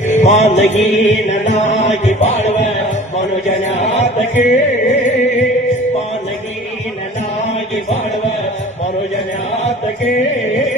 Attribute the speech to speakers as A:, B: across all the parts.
A: मानगी न गी बाड़ मनोजनातगी न लागव मनोजनात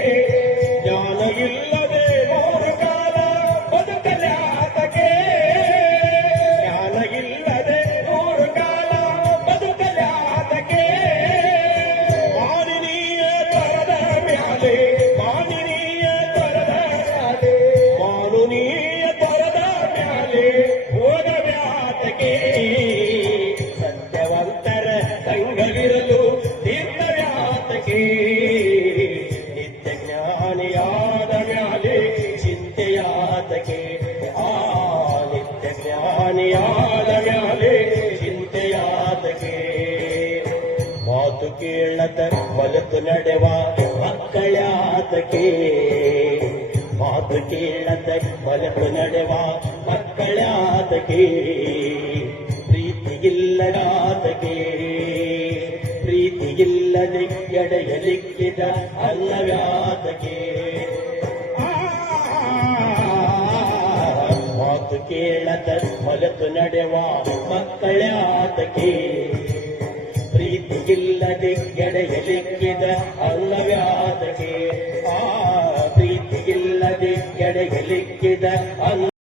A: மலத்து நடவா மக்களாதக்கே மாத்து கேளத்த மலத்து நடவா மக்களாதக்கே பிரீத்தி இல்லடாதக்கே பிரீத்தி இல்லதை எடையலிக்கிட அல்லவாதக்கே ಕೇಳ ನಡೆವ ನಡೆವಾ ಪ್ರೀತಿ ಪ್ರೀತಿಗಿಲ್ಲದೆ ಕೆಡ ಅಲ್ಲವ್ಯಾತಕೆ ಆ ಪ್ರೀತಿಗಿಲ್ಲದೆ ಕೆಡೆ ಅಲ್ಲ